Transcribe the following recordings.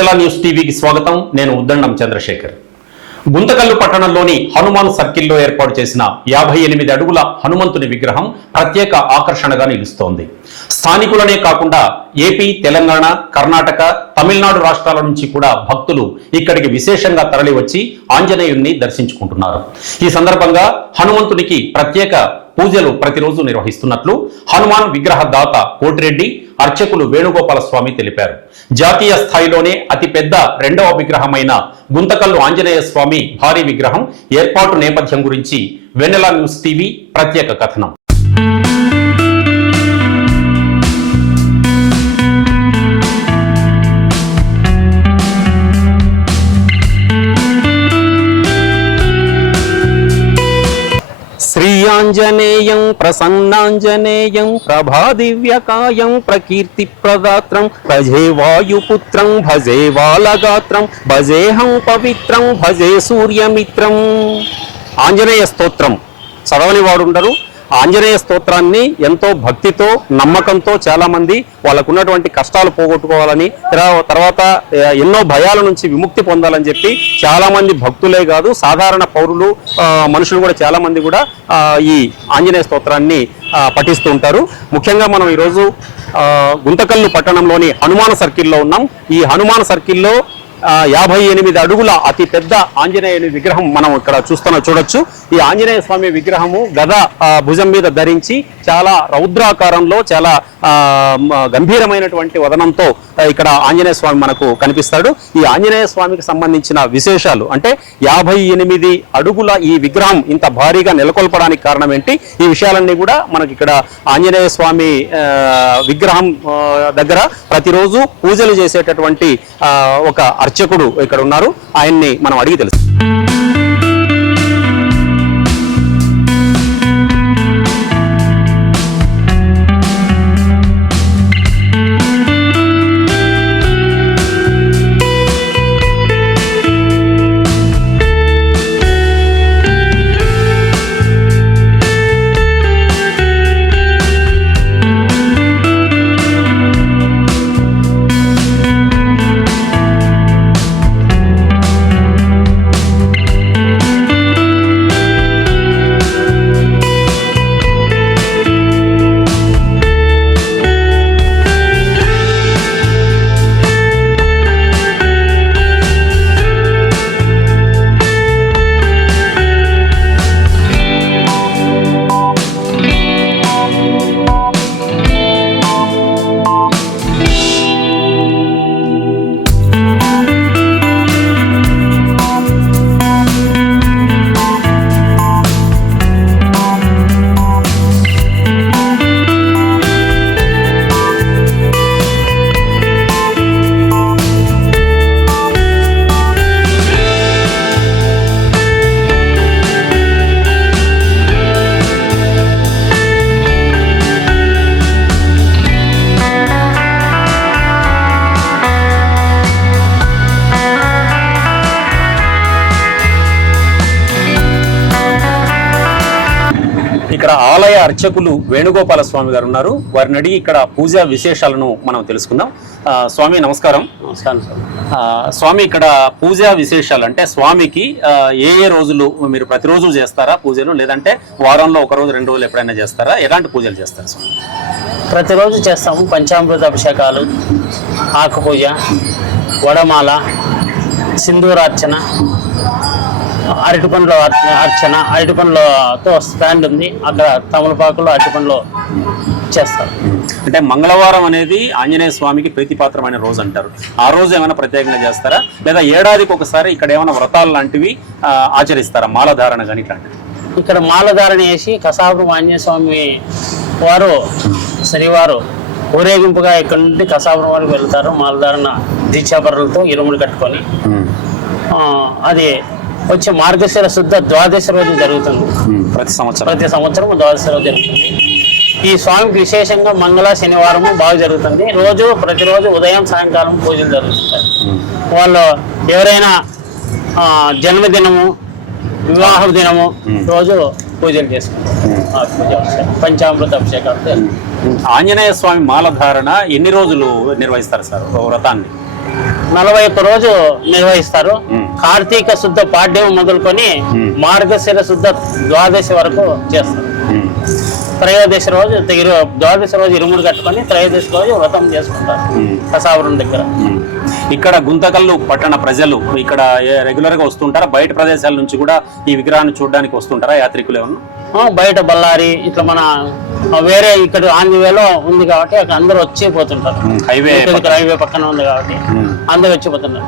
వెన్నెల news టీవీకి స్వాగతం. నేను ఉద్దండం చంద్రశేఖర్. గుంతకల్లు పట్టణంలోని హనుమాన్ సర్కిల్లో ఏర్పాటు చేసిన 58 అడుగుల హనుమంతుని విగ్రహం ప్రత్యేక ఆకర్షణగా నిలుస్తోంది. స్థానికులనే కాకుండా ఏపీ, తెలంగాణ, కర్ణాటక, తమిళనాడు రాష్ట్రాల నుంచి కూడా భక్తులు ఇక్కడికి విశేషంగా తరలివచ్చి ఆంజనేయుణ్ణి దర్శించుకుంటున్నారు. ఈ సందర్భంగా హనుమంతునికి ప్రత్యేక పూజలు ప్రతిరోజు నిర్వహిస్తున్నట్లు హనుమాన్ విగ్రహ దాత కోటిరెడ్డి, అర్చకులు వేణుగోపాల స్వామి తెలిపారు. జాతీయ స్థాయిలోనే అతిపెద్ద రెండవ విగ్రహమైన గుంతకల్లు ఆంజనేయ స్వామి భారీ విగ్రహం ఏర్పాటు నేపథ్యం గురించి వెన్నెల న్యూస్ టీవీ ప్రత్యేక కథనం. శ్రీయాంజనేయం ప్రసన్నాంజనేయం ప్రభాదివ్యకాయం ప్రకీర్తి ప్రదాత్రం భజే వాయుపుత్రం భజే బాలగాత్రం భజేహం పవిత్రం భజే సూర్యమిత్రం. ఆంజనేయ స్తోత్రం చదవని వాడు ఉండరు. ఆంజనేయ స్తోత్రాన్ని ఎంతో భక్తితో, నమ్మకంతో చాలామంది వాళ్ళకున్నటువంటి కష్టాలు పోగొట్టుకోవాలని, తర్వాత ఎన్నో భయాల నుంచి విముక్తి పొందాలని చెప్పి చాలామంది భక్తులే కాదు, సాధారణ పౌరులు, మనుషులు కూడా చాలామంది కూడా ఈ ఆంజనేయ స్తోత్రాన్ని పఠిస్తూ ఉంటారు. ముఖ్యంగా మనం ఈరోజు గుంతకల్లు పట్టణంలోని హనుమాన్ సర్కిల్లో ఉన్నాం. ఈ హనుమాన్ సర్కిల్లో 58 అడుగుల అతి పెద్ద ఆంజనేయుని విగ్రహం మనం ఇక్కడ చూడొచ్చు. ఈ ఆంజనేయ స్వామి విగ్రహము గద భుజం మీద ధరించి చాలా రౌద్రాకారంలో, చాలా గంభీరమైనటువంటి వదనంతో ఇక్కడ ఆంజనేయ స్వామి మనకు కనిపిస్తాడు. ఈ ఆంజనేయ స్వామికి సంబంధించిన విశేషాలు అంటే 58 అడుగుల ఈ విగ్రహం ఇంత భారీగా నెలకొల్పడానికి కారణం ఏంటి, ఈ విషయాలన్నీ కూడా మనకి ఇక్కడ ఆంజనేయ స్వామి విగ్రహం దగ్గర ప్రతిరోజు పూజలు చేసేటటువంటి ఒక అర్చకుడు ఇక్కడ ఉన్నారు. ఆయన్ని మనం అడిగి తెలుసు. ఇక్కడ ఆలయ అర్చకులు వేణుగోపాల స్వామి గారు ఉన్నారు. వారిని అడిగి ఇక్కడ పూజా విశేషాలను మనం తెలుసుకుందాం. స్వామి నమస్కారం. నమస్కారం స్వామి, ఇక్కడ పూజా విశేషాలు అంటే స్వామికి ఏ రోజులు మీరు ప్రతిరోజు చేస్తారా పూజలు, లేదంటే వారంలో ఒక రోజు 2 రోజులు ఎప్పుడైనా చేస్తారా? ఎలాంటి పూజలు చేస్తారు స్వామి? ప్రతిరోజు చేస్తాము. పంచామృత అభిషేకాలు, ఆకు పూజ, వడమాల, సింధూరార్చన, అరటిపండ్ల అర్చన. అరటిపండ్లతో స్టాండ్ ఉంది, అక్కడ తమలపాకులు అరటిపండ్లు చేస్తారు. అంటే మంగళవారం అనేది ఆంజనేయ స్వామికి ప్రీతిపాత్రమైన రోజు అంటారు. ఆ రోజు ఏమైనా ప్రత్యేకంగా చేస్తారా, లేదా ఏడాదికి ఒకసారి ఇక్కడ ఏమైనా వ్రతాలు లాంటివి ఆచరిస్తారా, మాలధారణ కానీ ఇట్లాంటివి? ఇక్కడ మాలధారణ చేసి కసాపురం ఆంజనేయ స్వామి వారు శనివారు ఊరేగింపుగా ఇక్కడ నుండి కసాపురం వరకు వెళ్తారు. మాలధారణ దీక్షాపరులతో ఇరుముడు కట్టుకొని. అది వచ్చే మార్గశిర శుద్ధ ద్వాదశ రోజు జరుగుతుంది. ప్రతి సంవత్సరం ద్వాదశ రోజు జరుగుతుంది. ఈ స్వామికి విశేషంగా మంగళ, శనివారము బాగా జరుగుతుంది. ప్రతిరోజు ఉదయం సాయంకాలం పూజలు జరుగుతుంటాయి. వాళ్ళు ఎవరైనా జన్మదినము, వివాహ దినము రోజు పూజలు చేసుకుంటారు. పంచామృత అభిషేకాలు. ఆంజనేయ స్వామి మాలధారణ ఎన్ని రోజులు నిర్వహిస్తారు సార్ వ్రతాన్ని? 41 రోజు నిర్వహిస్తారు. కార్తీక శుద్ధ పాడ్యం మొదలుకొని మార్గశిర శుద్ధ ద్వాదశి వరకు చేస్తారు. త్రయోదశి రోజు ద్వాదశి రోజు ఇరుముడు కట్టుకొని త్రయోదశి రోజు వ్రతం చేసుకుంటారు కసాపురం దగ్గర. ఇక్కడ గుంతకల్లు పట్టణ ప్రజలు ఇక్కడ రెగ్యులర్ గా వస్తుంటారా? బయట ప్రదేశాల నుంచి కూడా ఈ విగ్రహాన్ని చూడడానికి వస్తుంటారా యాత్రికులు ఏమన్నా? బయట బళ్ళారి ఇట్లా మన వేరే ఇక్కడ ఆంధ్రవేలో ఉంది కాబట్టి అక్కడ అందరూ వచ్చిపోతుంటారు. హైవే పక్కన ఉంది కాబట్టి అందరూ వచ్చిపోతున్నారు.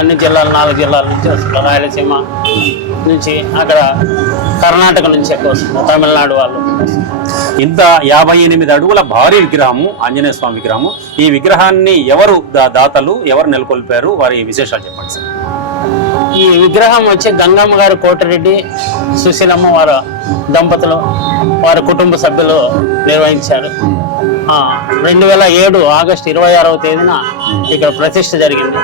అన్ని జిల్లాలు 4 జిల్లాల నుంచి వస్తున్నారు. రాయలసీమ నుంచి, అక్కడ కర్ణాటక నుంచి ఎక్కువ వస్తున్నారు, తమిళనాడు వాళ్ళు. ఇంత 58 అడుగుల భారీ విగ్రహము, ఆంజనేయ స్వామి విగ్రహము. ఈ విగ్రహాన్ని ఎవరు దాతలు, ఎవరు నెలకొల్పారు, వారి విశేషాలు చెప్పండి సార్. ఈ విగ్రహం వచ్చి గంగమ్మ గారు, కోటిరెడ్డి, సుశీలమ్మ వారు దంపతులు, వారి కుటుంబ సభ్యులు నిర్వహించారు. 2007 ఆగస్టు 26వ తేదీన ఇక్కడ ప్రతిష్ఠ జరిగింది.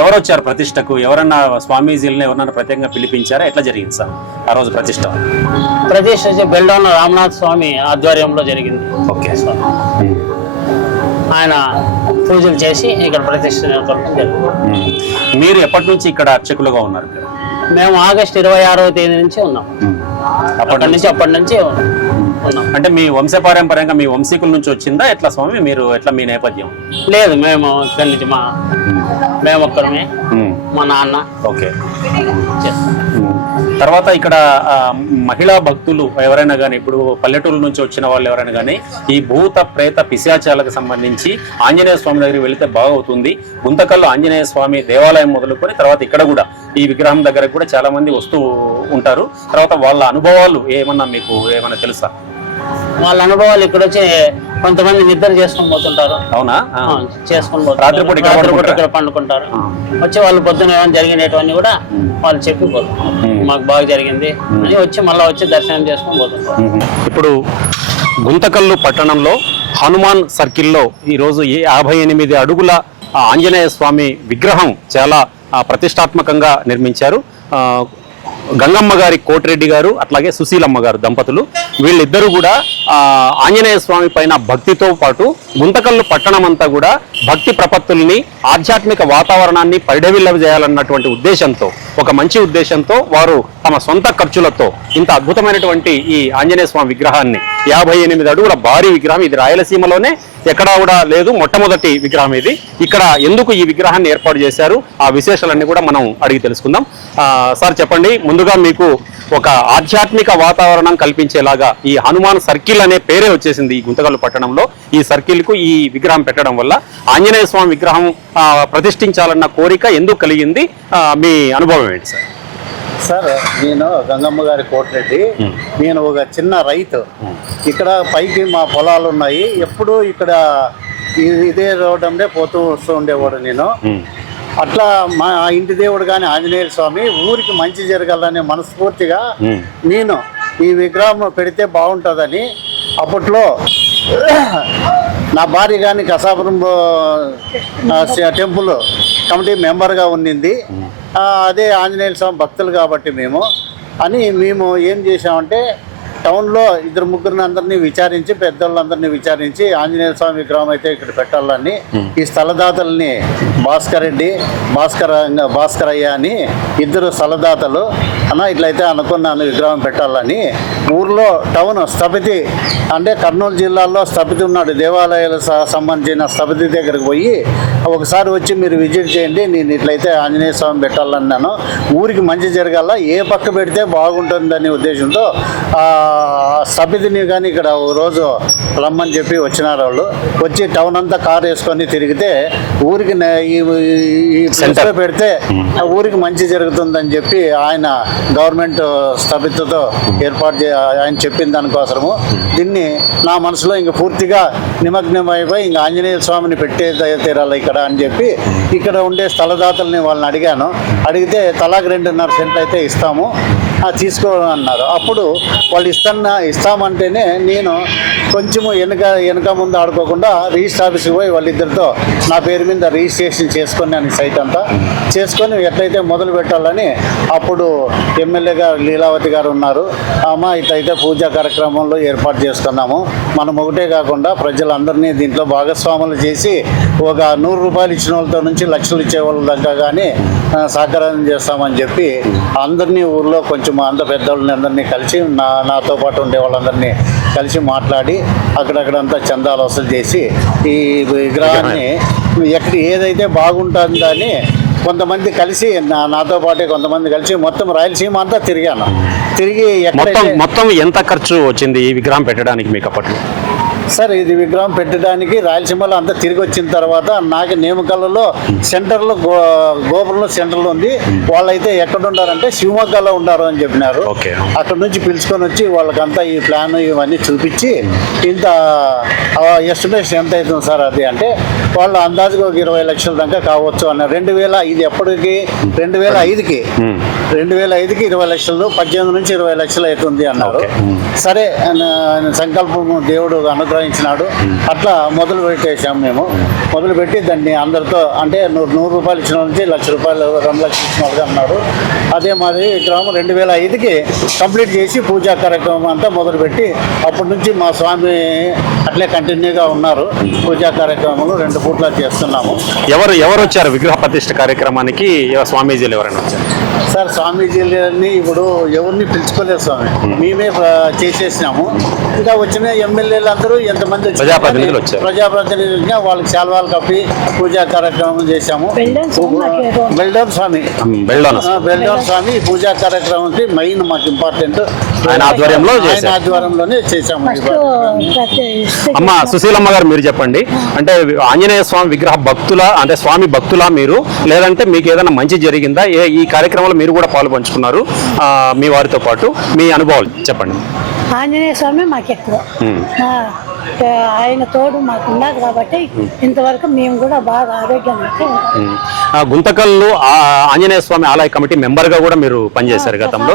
ఎవరు వచ్చారు ప్రతిష్టకు? ఎవరన్నా స్వామీజీలను ఎవరన్నా ప్రత్యేకంగా పిలిపించారా? ఎట్లా జరిగింది సార్ ఆ రోజు ప్రతిష్ట? ప్రతిష్ఠ వచ్చి బెల్డౌన్ రామనాథ్ స్వామి ఆధ్వర్యంలో జరిగింది. ఓకే. ఆయన పూజలు చేసి ఇక్కడ ప్రతిష్ఠ జరిగింది. మీరు ఎప్పటి నుంచి ఇక్కడ అర్చకులుగా ఉన్నారు? మేము ఆగస్టు 26వ తేదీ నుంచి ఉన్నాం. అప్పటి నుంచి ఉన్నాం. అంటే మీ వంశపారంపర్యంగా మీ వంశీకుల నుంచి వచ్చిందా ఎట్లా స్వామి? మీరు ఎట్లా మీ నేపథ్యం? లేదు, మేము ఇక్కడి నుంచి మేము ఒక్కరమే, మా నాన్న. ఓకే. తర్వాత ఇక్కడ మహిళా భక్తులు ఎవరైనా కానీ, ఇప్పుడు పల్లెటూరు నుంచి వచ్చిన వాళ్ళు ఎవరైనా కానీ ఈ భూత ప్రేత పిశాచాలకు సంబంధించి ఆంజనేయ స్వామి దగ్గరికి వెళితే బాగవుతుంది. గుంతకల్లు ఆంజనేయ స్వామి దేవాలయం మొదలుకొని తర్వాత ఇక్కడ కూడా ఈ విగ్రహం దగ్గర కూడా చాలా మంది వస్తూ ఉంటారు. తర్వాత వాళ్ళ అనుభవాలు ఏమన్నా మీకు ఏమన్నా తెలుసా? వాళ్ళ అనుభవాలు ఇక్కడ వచ్చి కొంతమంది నిద్ర చేసుకొని పోతుంటారు. అవునా? చేసుకొని పోతారు, ఇక్కడ పండుకుంటారు. వచ్చి వాళ్ళు పొద్దున ఏమైనా జరిగినటువంటి కూడా వాళ్ళు చెప్పిపోతారు, మాకు బాగా జరిగింది అని వచ్చి మళ్ళీ వచ్చి దర్శనం చేసుకొని పోతుంటారు. ఇప్పుడు గుంతకల్లు పట్టణంలో హనుమాన్ సర్కిల్లో ఈరోజు 58 అడుగుల ఆంజనేయ స్వామి విగ్రహం చాలా ప్రతిష్టాత్మకంగా నిర్మించారు. గంగమ్మ గారి, కోటిరెడ్డి గారు, అట్లాగే సుశీలమ్మ గారు దంపతులు, వీళ్ళిద్దరూ కూడా ఆంజనేయ స్వామి పైన భక్తితో పాటు గుంతకల్లు పట్టణం అంతా కూడా భక్తి ప్రపత్తుల్ని, ఆధ్యాత్మిక వాతావరణాన్ని పరిడవిల్లజేయాలన్నటువంటి ఉద్దేశంతో, ఒక మంచి ఉద్దేశంతో వారు తమ సొంత ఖర్చులతో ఇంత అద్భుతమైనటువంటి ఈ ఆంజనేయ స్వామి విగ్రహాన్ని 58 అడుగుల భారీ విగ్రహం, ఇది రాయలసీమలోనే ఎక్కడా కూడా లేదు, మొట్టమొదటి విగ్రహం ఇది. ఇక్కడ ఎందుకు ఈ విగ్రహాన్ని ఏర్పాటు చేశారు, ఆ విశేషాలన్నీ కూడా మనం అడిగి తెలుసుకుందాం. సార్ చెప్పండి, ముందుగా మీకు ఒక ఆధ్యాత్మిక వాతావరణం కల్పించేలాగా ఈ హనుమాన్ సర్కిల్ అనే పేరే వచ్చేసింది ఈ గుంతకల్లు పట్టణంలో. ఈ సర్కిల్ కు ఈ విగ్రహం పెట్టడం వల్ల ఆంజనేయ స్వామి విగ్రహం ప్రతిష్ఠించాలన్న కోరిక ఎందుకు కలిగింది, మీ అనుభవం ఏంటి సార్? సార్, నేను గంగమ్మ గారి కోటిరెడ్డి. నేను ఒక చిన్న రైతు. ఇక్కడ పైకి మా పొలాలు ఉన్నాయి. ఎప్పుడు ఇక్కడ ఇదే రోడ్ అంటే పోతూ వస్తూ ఉండేవాడు నేను. అట్లా మా ఇంటి దేవుడు కానీ ఆంజనేయ స్వామి ఊరికి మంచి జరగాలనే మనస్ఫూర్తిగా నేను ఈ విగ్రహం పెడితే బాగుంటుందని అప్పట్లో నా భార్య కానీ కసాపురం టెంపుల్ కమిటీ మెంబర్గా ఉన్నింది. అదే ఆంజనేయ స్వామి భక్తులు కాబట్టి మేము ఏం చేసామంటే టౌన్లో 2-3 అందరినీ విచారించి, పెద్దోళ్ళందరినీ విచారించి ఆంజనేయ స్వామి విగ్రహం అయితే ఇక్కడ పెట్టాలని ఈ స్థలదాతల్ని భాస్కరయ్య అని 2 స్థలదాతలు అన్న ఇట్లయితే అనుకున్నాను విగ్రహం పెట్టాలని. ఊర్లో టౌన్ స్థపతి అంటే కర్నూలు జిల్లాలో స్థపతి ఉన్నాడు, దేవాలయాలకు సంబంధించిన స్థపతి దగ్గరికి పోయి ఒకసారి వచ్చి మీరు విజిట్ చేయండి, నేను ఇట్లయితే ఆంజనేయ స్వామి పెట్టాలన్నాను, ఊరికి మంచి జరగాల, ఏ పక్క పెడితే బాగుంటుందనే ఉద్దేశంతో సభ్యుని కానీ ఇక్కడ ఒక రోజు రమ్మని చెప్పి వచ్చినారు. వాళ్ళు వచ్చి టౌన్ అంతా కారు వేసుకొని తిరిగితే ఊరికి ఈ ప్లేస్లో పెడితే ఊరికి మంచి జరుగుతుందని చెప్పి ఆయన గవర్నమెంట్ స్థాపితతో ఏర్పాటు ఆయన చెప్పిన దానికోసము దీన్ని నా మనసులో ఇంక పూర్తిగా నిమగ్నమైపోయి ఇంక ఆంజనేయ స్వామిని పెట్టే తీరాలి ఇక్కడ అని చెప్పి ఇక్కడ ఉండే స్థలదాతల్ని వాళ్ళని అడిగాను. అడిగితే తలాకి 2.5 సెంట్లు అయితే ఇస్తాము, తీసుకో అన్నారు. అప్పుడు వాళ్ళు ఇస్తామంటేనే నేను కొంచెము వెనక ముందు ఆడుకోకుండా రిజిస్టర్ ఆఫీస్కి పోయి వాళ్ళిద్దరితో నా పేరు మీద రిజిస్ట్రేషన్ చేసుకున్నాను సైట్ అంతా చేసుకొని ఎట్లయితే మొదలు పెట్టాలని అప్పుడు ఎమ్మెల్యే గారు లీలావతి గారు ఉన్నారు. అమ్మ ఇట్లయితే పూజా కార్యక్రమంలో ఏర్పాటు చేసుకున్నాము, మనం ఒకటే కాకుండా ప్రజలందరినీ దీంట్లో భాగస్వాములు చేసి ఒక 100 రూపాయలు ఇచ్చిన వాళ్ళతో నుంచి లక్షలు ఇచ్చే వాళ్ళ దగ్గర కానీ సహకారం చేస్తామని చెప్పి అందరినీ ఊర్లో కొంచెం అంత పెద్దవాళ్ళని అందరినీ కలిసి నాతో పాటు ఉండే వాళ్ళందరినీ కలిసి మాట్లాడి అక్కడక్కడంతా చందాలు వసూలు చేసి ఈ విగ్రహాన్ని ఏదైతే బాగుంటుందని కొంతమంది కలిసి నాతో పాటే కొంతమంది కలిసి మొత్తం రాయలసీమ అంతా తిరిగాను. తిరిగి మొత్తం ఎంత ఖర్చు వచ్చింది ఈ విగ్రహం పెట్టడానికి మీకు అప్పట్లో? సార్ ఇది విగ్రహం పెట్టడానికి రాయలసీమలో అంతా తిరిగి వచ్చిన తర్వాత నాకు నేమకల్లో సెంటర్లో గోపురంలో సెంటర్లో ఉంది. వాళ్ళైతే ఎక్కడ ఉండారంటే శివమొగ్గలో ఉన్నారు అని చెప్పినారు. అక్కడ నుంచి పిలుచుకొని వచ్చి వాళ్ళకంతా ఈ ప్లాన్ ఇవన్నీ చూపించి ఇంత ఎస్టిమేషన్ ఎంత అవుతుంది సార్ అది అంటే వాళ్ళు అందాజుగా ఒక 20 లక్షల దాకా కావచ్చు అన్నారు. 2000 ఇది ఎప్పటికి 2005కి 20 లక్షలు 18 నుంచి 20 లక్షలు అవుతుంది అన్నారు. సరే సంకల్పం దేవుడు అనుగ్రహించినాడు. అట్లా మొదలు పెట్టేసాం మేము. మొదలుపెట్టి దాన్ని అందరితో అంటే 100 రూపాయలు ఇచ్చిన నుంచి 1 లక్ష రూపాయలు 2 లక్షలు ఇచ్చిన వాళ్ళు అన్నారు. అదే మాది విగ్రహం 2005కి కంప్లీట్ చేసి పూజా కార్యక్రమం అంతా మొదలుపెట్టి అప్పటి నుంచి మా స్వామి అట్లే కంటిన్యూగా ఉన్నారు. పూజా కార్యక్రమాలు 2 పూట్ల చేస్తున్నాము. ఎవరు వచ్చారు విగ్రహ ప్రతిష్ఠ కార్యక్రమానికి? స్వామీజీలు ఎవరైనా వచ్చారు? సార్ స్వామీజీలని ఇప్పుడు ఎవరిని పిలుచుకోలేదు స్వామి, మేమే చేసేసినాము. ఇంకా వచ్చిన ఎమ్మెల్యేలు అందరూ ఎంతమంది ప్రజాప్రతినిధులు వచ్చారు. వాళ్ళకి శాల్వాలు కప్పి పూజా కార్యక్రమం చేశాము. బెల్డౌన్ స్వామి పూజా కార్యక్రమానికి మెయిన్ మాకు ఇంపార్టెంట్. ఆయన ఆధ్వర్యంలోనే చేశాము. అమ్మ సుశీలమ్మ గారు మీరు చెప్పండి, అంటే ఆంజనేయ స్వామి విగ్రహ భక్తుల అంటే స్వామి భక్తులా మీరు, లేదంటే మీకు ఏదైనా మంచి జరిగిందా? ఈ కార్యక్రమంలో మీరు కూడా పాలు పంచుకున్నారు మీ వారితో పాటు, మీ అనుభవాలు చెప్పండి. ఆంజనేయ స్వామి మాకు ఎక్కువ, ఆయన తోడు మాకు ఉన్నది కాబట్టి ఇంతవరకు మేము కూడా బాగా ఆరోగ్యంగా. గుంతకల్లు ఆంజనేయ స్వామి ఆలయ కమిటీ మెంబర్గా కూడా మీరు పనిచేశారు గతంలో.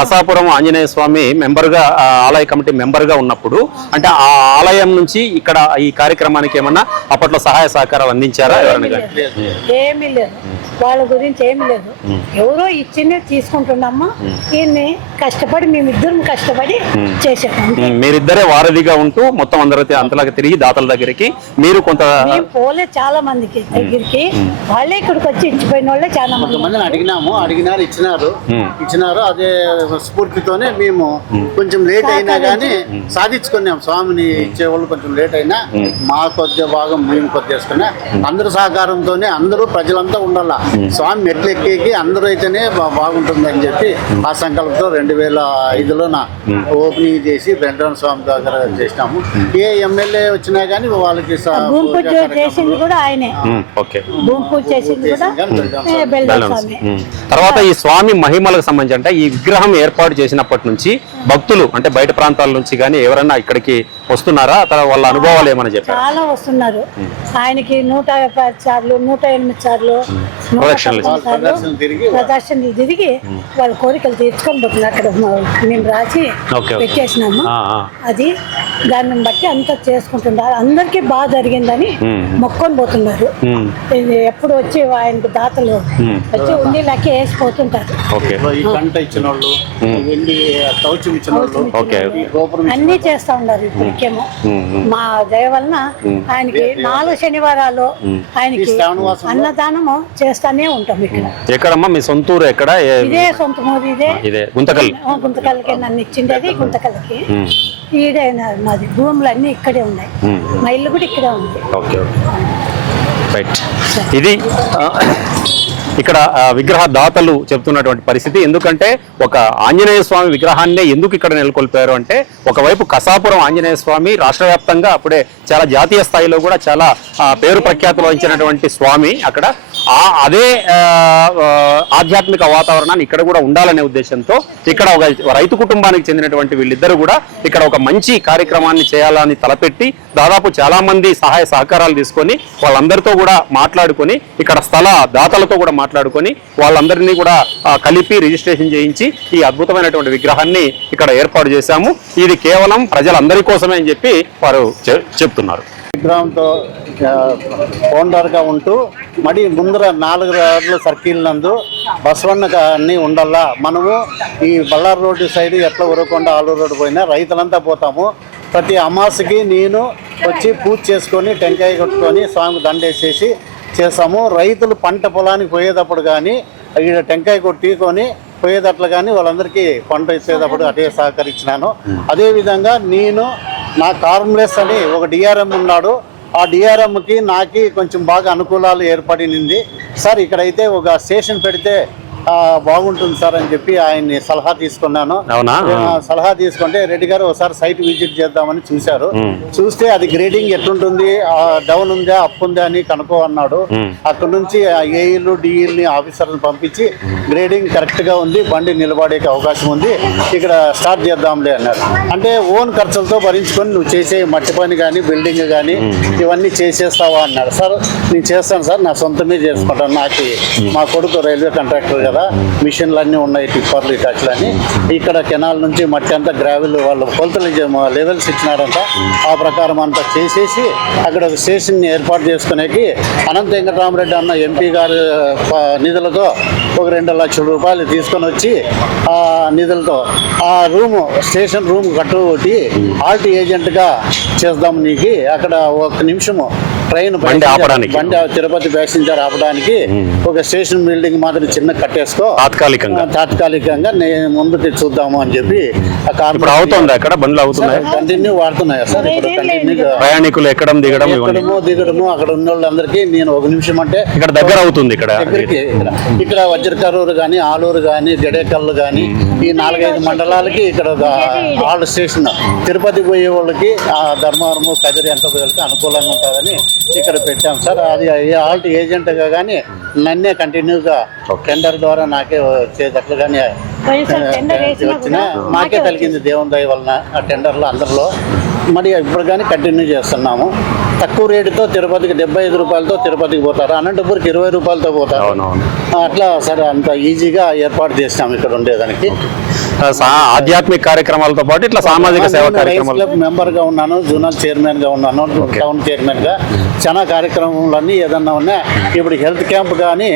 కసాపురం ఆంజనేయ స్వామి మెంబర్గా ఆలయ కమిటీ మెంబర్గా ఉన్నప్పుడు అంటే ఆ ఆలయం నుంచి ఇక్కడ ఈ కార్యక్రమానికి ఏమన్నా అప్పట్లో సహాయ సహకారాలు అందించారా? ఏమీ లేదు, వాళ్ళ గురించి ఏమీ లేదు. ఎవరో ఇచ్చిందే తీసుకుంటున్నామా, ఈయన్ని కష్టపడి మేమిద్దరం కష్టపడి చేసాము. మీరిద్దరే వారధిగా ఉంటూ మొత్తం అందరితో అంతలాగా తిరిగి దాతల దగ్గరికి మీరు కొంత పోలే చాలా మందికి దగ్గరికి, వాళ్ళే ఇక్కడికి వచ్చి ఇచ్చిపోయిన వాళ్ళే చాలా మందిని అడిగినారు ఇచ్చినారు. అదే స్ఫూర్తితోనే మేము కొంచెం లేట్ అయినా కానీ సాధించుకున్నాం. స్వామిని ఇచ్చేవాళ్ళు కొంచెం లేట్ అయినా మా కొద్ది భాగం మేము కొద్ది చేసుకున్నా. అందరూ సహకారంతోనే అందరూ ప్రజలంతా ఉండాల, స్వామి మెట్లు ఎక్కేకి అందరూ అయితేనే బాగుంటుందని చెప్పి ఆ సంకల్పంతో 2005లో ఓపెనింగ్ చేసి వెంకటరమణ స్వామి దగ్గర చేసినాము. ఏ ఎమ్మెల్యే వచ్చినా కానీ వాళ్ళకి తర్వాత ఈ స్వామి మహిమలకు సంబంధించి అంటే ఈ విగ్రహం ఏర్పాటు చేసినప్పటి నుంచి భక్తులు అంటే బయట ప్రాంతాల నుంచి కానీ ఎవరైనా ఇక్కడికి వస్తున్నారా? వాళ్ళ అనుభవాలు ఏమైనా చెప్పారు? చాలా వస్తున్నారు. ఆయనకి 110 సార్లు 108 సార్లు ప్రదర్శనలు తిరిగి వాళ్ళ కోరికలు తీర్చుకొని పోతున్నారు. అక్కడ మేము రాసి పెట్టేసినాము. అది దాన్ని బట్టి అంతా చేసుకుంటున్నారు. అందరికీ బాగా జరిగిందని మొక్కొని పోతున్నారు. ఎప్పుడు వచ్చి ఆయనకు దాతలు వచ్చి ఉండేలాకి వేసిపోతుంటారు. అన్ని చేస్తా ఉన్నారు. ఇప్పటికేమో మా దయ వలన ఆయనకి 4 శనివారాలు ఆయనకి అన్నదానము చేస్తానే ఉంటాం. ఎక్కడమ్మా మీ సొంతూరు? ఎక్కడ? ఇదే సొంత ఊరు, ఇదే గుంతకల్కి నన్ను ఇచ్చిండేది. గుంతకల్కి ఈడే మాది. భూములు అన్ని ఇక్కడే ఉన్నాయి, మా ఇల్లు కూడా ఇక్కడే ఉంది. ఇది ఇక్కడ విగ్రహ దాతలు చెప్తున్నటువంటి పరిస్థితి. ఎందుకంటే ఒక ఆంజనేయ స్వామి విగ్రహాన్నే ఎందుకు ఇక్కడ నెలకొల్పారు అంటే, ఒకవైపు కసాపురం ఆంజనేయ స్వామి రాష్ట్ర వ్యాప్తంగా అప్పుడే చాలా జాతీయ స్థాయిలో కూడా చాలా పేరు ప్రఖ్యాతులు వహించినటువంటి స్వామి. అక్కడ అదే ఆధ్యాత్మిక వాతావరణాన్ని ఇక్కడ కూడా ఉండాలనే ఉద్దేశంతో ఇక్కడ ఒక రైతు కుటుంబానికి చెందినటువంటి వీళ్ళిద్దరూ కూడా ఇక్కడ ఒక మంచి కార్యక్రమాన్ని చేయాలని తలపెట్టి దాదాపు చాలా మంది సహాయ సహకారాలు తీసుకొని వాళ్ళందరితో కూడా మాట్లాడుకొని ఇక్కడ స్థల దాతలతో కూడా మాట్లాడుకొని వాళ్ళందరినీ కూడా కలిపి రిజిస్ట్రేషన్ చేయించి ఈ అద్భుతమైనటువంటి విగ్రహాన్ని ఇక్కడ ఏర్పాటు చేశాము. ఇది కేవలం ప్రజలందరి కోసమే అని చెప్పి వారు చెప్తున్నారు. విగ్రహంతో ఓనర్గా ఉంటూ మరి ముందర 4 రోడ్ల సర్కిల్ నందు బసవన్న అన్నీ ఉండల్లా. మనము ఈ బళ్ళారు రోడ్డు సైడ్ ఎట్లా ఉరకొండ ఆలూరు రోడ్డు పోయినా రైతులంతా పోతాము. ప్రతి అమాసకి నేను వచ్చి పూజ చేసుకొని టెంకాయ కొట్టుకొని స్వామికి దండేసేసి చేస్తాము. రైతులు పంట పొలానికి పోయేటప్పుడు కానీ ఇక్కడ టెంకాయ కొట్టుకొని పోయేటట్లు కానీ వాళ్ళందరికీ పంట ఇచ్చేటప్పుడు అదే సహకరించినాను. అదేవిధంగా నేను నా కార్మ్లెస్ అని ఒక డిఆర్ఎం ఉన్నాడు. ఆ డిఆర్ఎంకి నాకు కొంచెం బాగా అనుకూలాలు ఏర్పడింది. సార్ ఇక్కడైతే ఒక స్టేషన్ పెడితే బాగుంటుంది సార్ అని చెప్పి ఆయన్ని సలహా తీసుకున్నాను. సలహా తీసుకుంటే రెడ్డి గారు ఒకసారి సైట్ విజిట్ చేద్దామని చూశారు. చూస్తే అది గ్రేడింగ్ ఎట్లుంటుంది, డౌన్ ఉందా అప్ ఉందా అని కనుక్కో అన్నాడు. అక్కడ నుంచి ఏఈలు డిఈల్ని ఆఫీసర్ని పంపించి గ్రేడింగ్ కరెక్ట్ గా ఉంది, బండి నిలబడే అవకాశం ఉంది, ఇక్కడ స్టార్ట్ చేద్దాంలే అన్నారు. అంటే ఓన్ ఖర్చులతో భరించుకొని నువ్వు చేసే మట్టి పని కానీ బిల్డింగ్ కానీ ఇవన్నీ చేసేస్తావా అన్నాడు. సార్ నేను చేస్తాను సార్, నా సొంతమే చేసుకుంటాను. నాకు మా కొడుకు రైల్వే కాంట్రాక్టర్ కదా, మిషన్లు అన్నీ ఉన్నాయి, టిప్పర్లు ఇటాచ్లు అని. ఇక్కడ కెనాల్ నుంచి మట్టి అంతా గ్రావెల్ వాళ్ళు కొలతలు లెవెల్స్ ఇచ్చినారంట. ఆ ప్రకారం అంతా చేసేసి అక్కడ ఒక స్టేషన్ని ఏర్పాటు చేసుకునేకి అనంత వెంకటరామరెడ్డి అన్న ఎంపీ గారి నిధులతో ఒక 2 లక్షల రూపాయలు తీసుకొని వచ్చి ఆ నిధులతో ఆ స్టేషన్ రూమ్ కట్టుబట్టి ఆర్ట్ ఏజెంట్గా చేద్దాం నీకు. అక్కడ 1 నిమిషము ట్రైన్ బండి తిరుపతి ప్యాసింజర్ ఆపడానికి ఒక స్టేషన్ బిల్డింగ్ మాత్రం చిన్న కట్టేసుకో తాత్కాలికంగా నేను ముందుకు చూద్దాము అని చెప్పి కంటిన్యూ వాడుతున్నాయి సార్. ఇప్పుడు ప్రయాణికులు ఎక్కడము దిగడము అక్కడ ఉన్న వాళ్ళందరికీ నేను 1 నిమిషం అంటే ఇక్కడ దగ్గర అవుతుంది. ఇక్కడ వజ్రకరూరు కానీ ఆలూరు కానీ గడేకల్లు కానీ ఈ 4-5 మండలాలకి ఇక్కడ ఆల్ స్టేషన్ తిరుపతి పోయే వాళ్ళకి ధర్మవరము కదిరి ఎంత పోయేళ్ళకి అనుకూలంగా ఉంటుందని ఇక్కడ పెట్టాం సార్. అది ఆల్ట్ ఏజెంట్గా కానీ నన్నే కంటిన్యూగా టెండర్ ద్వారా నాకే వచ్చేటట్లు కానీ వచ్చిన నాకే కలిగింది దేవుని దయ వలన ఆ టెండర్లో అందరిలో. మరి ఇప్పుడు కానీ కంటిన్యూ చేస్తున్నాము. తక్కువ రేటుతో తిరుపతికి 75 రూపాయలతో తిరుపతికి పోతారు, అనంతపూర్కి 20 రూపాయలతో పోతారు. అట్లా సరే అంత ఈజీగా ఏర్పాటు చేసినాము ఇక్కడ ఉండేదానికి. ఆధ్యాత్మిక కార్యక్రమాలతో పాటు ఇట్లా సామాజిక సేవ కార్యక్రమాలు మెంబర్ గా ఉన్నాను, జోనల్ చైర్మన్ గా ఉన్నాను, టౌన్ చైర్మన్ గా. చాలా కార్యక్రమాలన్నీ ఏదన్నా ఉన్నా ఇప్పుడు హెల్త్ క్యాంప్ కానీ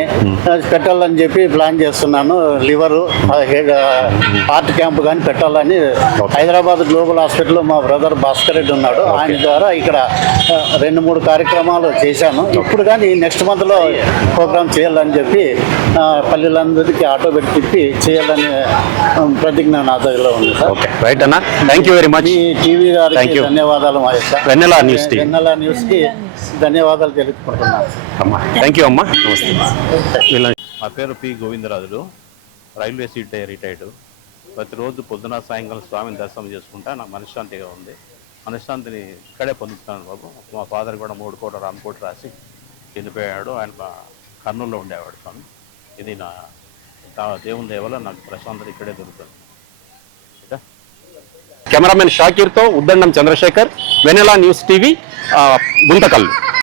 పెట్టాలని చెప్పి ప్లాన్ చేస్తున్నాను. లివరు హార్ట్ క్యాంప్ కానీ పెట్టాలని హైదరాబాద్ గ్లోబల్ హాస్పిటల్లో మా బ్రదర్ భాస్కర్ రెడ్డి ఉన్నాడు, ఆయన ద్వారా ఇక్కడ 2-3 కార్యక్రమాలు చేశాను. ఇప్పుడు కానీ నెక్స్ట్ మంత్ లో ప్రోగ్రామ్ చేయాలని చెప్పి పల్లెలందరికీ ఆటో పెట్టి తిప్పి చేయాలని ప్రతిజ్ఞ నా దగ్గర ఉంది సార్. రైట్ అన్న, thank you very much. TV గారికి ధన్యవాదాలు. మా యొక్క వెన్నెల న్యూస్ కి ధన్యవాదాలు తెలుపుకుంటున్నాను. థ్యాంక్ యూ అమ్మా. నా పేరు P Govindarajulu, railway seat retired. ప్రతిరోజు పొద్దున సాయంకాలం స్వామిని దర్శనం చేసుకుంటా నాకు మనశ్శాంతిగా ఉంది. మనశ్శాంతిని ఇక్కడే పొందుతున్నాను బాబు. మా ఫాదర్ కూడా 3 కోట్ల రామకోట రాసి చనిపోయాడు. ఆయన కర్నూలులో ఉండేవాడు స్వామి. ఇది నా దేవుని దయ వల్ల నాకు ప్రశాంతత ఇక్కడే దొరుకుతుంది. కెమెరామెన్ షాకీర్తో ఉద్దండం చంద్రశేఖర్, వెన్నెల న్యూస్ టీవీ, గుంతకల్లు.